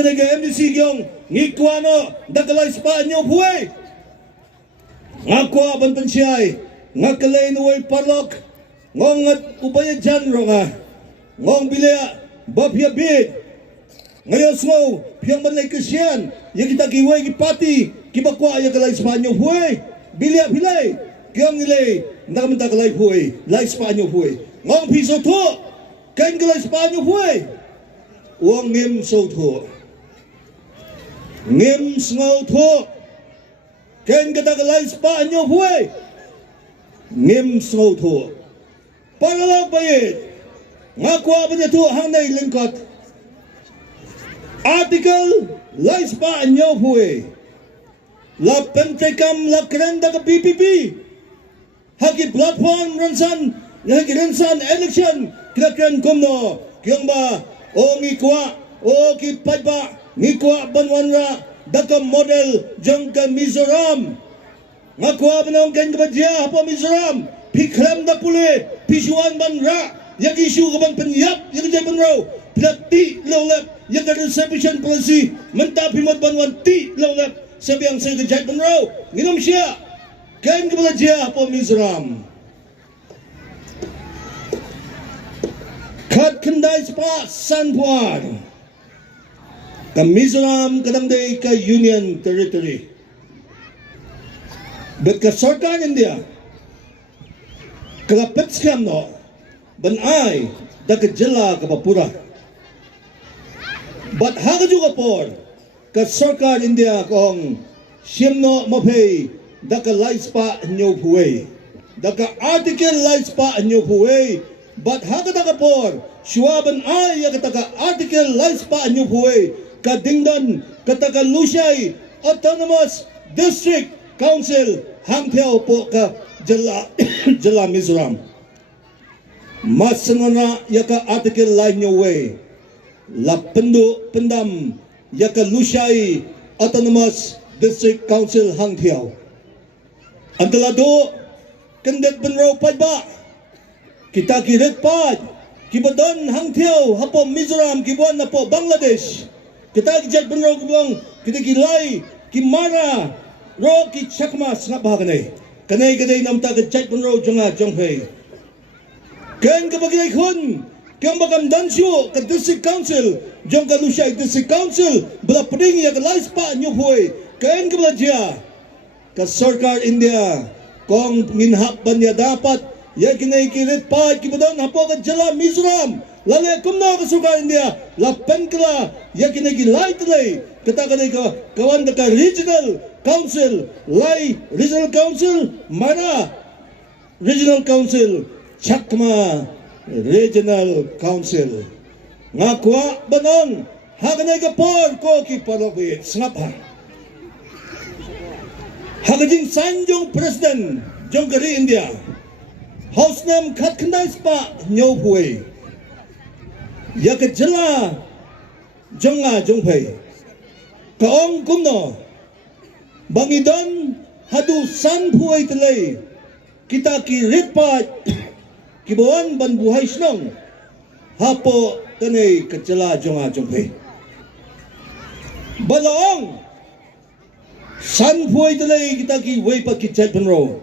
Haganega MDC gyong ngikuano dakalay spa nyo buhay. Ngakwa bantan siyay ngakalay nuway parlok ngong at upaya dyan nga ngong bilya bapya bid ngayon slow piyang banlay kasyan yung kita kiway kipati kibakwa yung kalay spa nyo buhay bilya pilay kiyang nilay nakamanta kalay buhay lay spa nyo buhay ngong piso to kain kalay spa nyo buhay uang ngim so to ngim sngaw to kain katakalay spa nyo buhay ngim sngaw to para lang bayit ngakwa ba niya to hangnay lingkot article lay spa nyo buhay la pentekam la kerenda ke PPP haki platform ransan haki ransan election kira-kira kumno kiyang ba o ngikwa o kipay ba ngikwa banwanra daka model jang ka Mizoram ngakwa banong kan kabadya hapa Mizoram pikram da pule pisuan banra yak isu kaban penyap yak jay banraw pilati lawlap yak ada sufficient policy mentapi mat banwan ti lawlap sabi ang sa jay banraw nginom siya kan kabadya hapa Mizoram kat kendai spa sanpuan ka Mizoram kadangday ka Union Territory bet ka sarkar India kalapit skam no banay da ka jila ka papura bat haga juga por ka sarkar India kong siyemno mapay da ka laispa nyo puway da ka article laispa nyo puway bat haga da ka por syuaban ay ya kataka article laispa nyo puway kadingdon kataka Lushay Autonomous District Council hangtiao po ka jala Mizoram masanana yaka article lain nyo way la pendam yaka Lushay Autonomous District Council hangtiao antalado kandet benraw pa ba kita kirit pa kibadon hangtiao hapo Mizoram kibuan na po Bangladesh kita kijat benraw kibang kita kilay kimara ro ki chakmas nga bahaganay kanay namta kijat benraw jonga jongpay kan kabagay kun kang makamdansyo ka District Council jong ka Lushay District Council bala pring ya ka laispa nyo boy kan kabadya ka sarkar India kong minhapan niya dapat ya kinaikirit pa kibadon hapo ka jala Mizoram lalay kumna ka sarkar India lapan kala ya kinaigilay talay katakanay ka kawan ka Regional Council lay Regional Council Mara Regional Council Chakma Regional Council ngakwa banong haganay ka por ko ki parokit ngapa hagajing sanjong president jong kari India House nam kat kendai spa nyo puwe ya ka jala jonga jongpay kaong kumno bangidon hadu san puwe talay kita kirit pa kibuan ban buhay snong hapo kanay kacala jonga jongpay balaong san puwe talay kita ki way pa kichat panro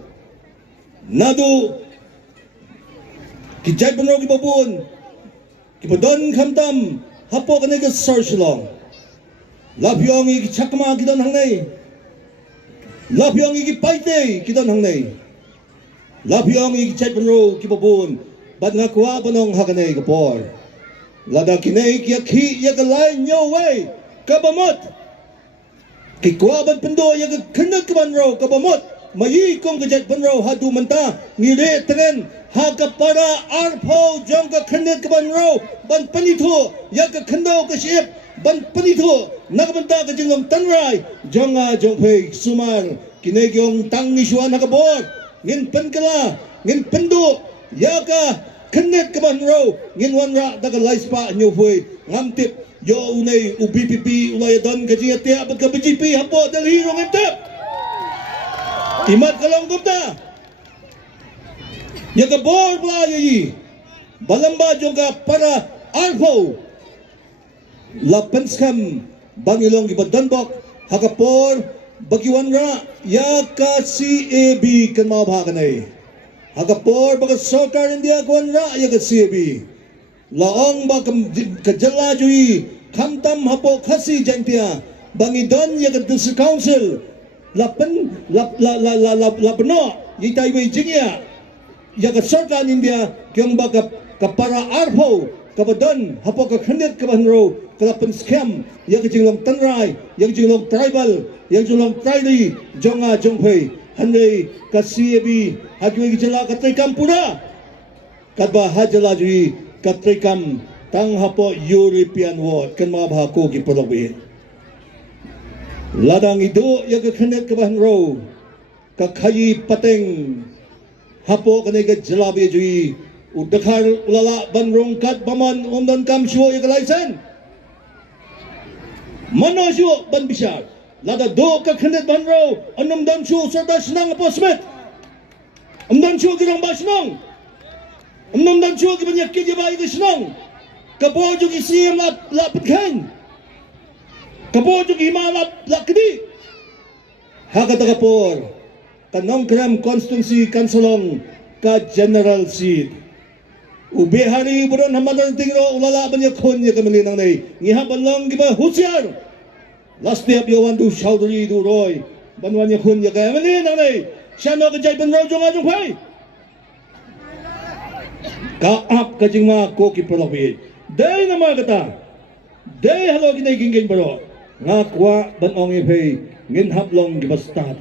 nadu kichat panro kibabun kibadon kamtam hapo kanay ka sarsilong lapyong iki chakma kidan hangnay lapyong iki paite kidan hangnay lapyong iki chat panro kibabun bat nga kuha panong hakanay kapor lada kinay kiyakhi yakalay nyo way kabamot kikuha ban pendo yak kanag kabanro kabamot mayi kong kajat panro hadu manta ngire tenen hakapara arpo jong ka kanag kabanro ban panito yak kando kasip ban panito nakamanta ka jingom tanray jonga jongpay sumar kinagyong tangiswan nakabor ngin pankala ngin pendo yaka kanet kabanro ngin wanra daga laispa nyo poy ngamtip yo unay UBPP ulayadan kajingat tiya abad ka BGP hapo dalhiro ngintip imat kalong gupta yaka bor blayayi balamba jong ka para arpo lapanskam bangilong gibadanbok hakapor bagiwan ra ya ka CAB kan mga bahaganay hakapor baga soccer India kwan ra ya ka CAB laong ba kajala jui kamtam hapo khasi jantia bangidon ya ka district council lapen la beno yitai wei jingya ya ka soccer India kyong ba ka para arpo kabadon hapo ka khandet kabanro kalapan scam yang jinglong tanrai yang jinglong tribal yang jinglong tribal jonga jongpei handai ka CAB hagwi jela katrikam pura kadba hajala jui katrikam tang hapo European world kan mga bahako ki polobi ladang itu yang ka khandet kabanro ka khayi pateng hapo kanai ka jelabi jui udakhar ulala banrong kat baman umdan kam shuo yang license Mano shuo ban bishar lada do ka khandet banro anam dan shuo sarda snang apo smet amdan shuo girang ba snang amnam dan shuo gibanyak ki ba ig snang kapo ju gi sim la patkan kapo ju gi ma la kdi hakata kapor kanong kram constituency kansolong ka general seat ube hari buron hamadan tingro ulala banyak khon ya kamali nang nei ngiha banlong giba husiar last day yo wandu chaudhary du roy banwan ya khon ya kamali nang nei shano ka jai banro jonga jong phai ka ap ka jingma ko ki prolobi dai nama kata dai halo ki nei ginggen baro ngakwa banong e phai ngin haplong giba start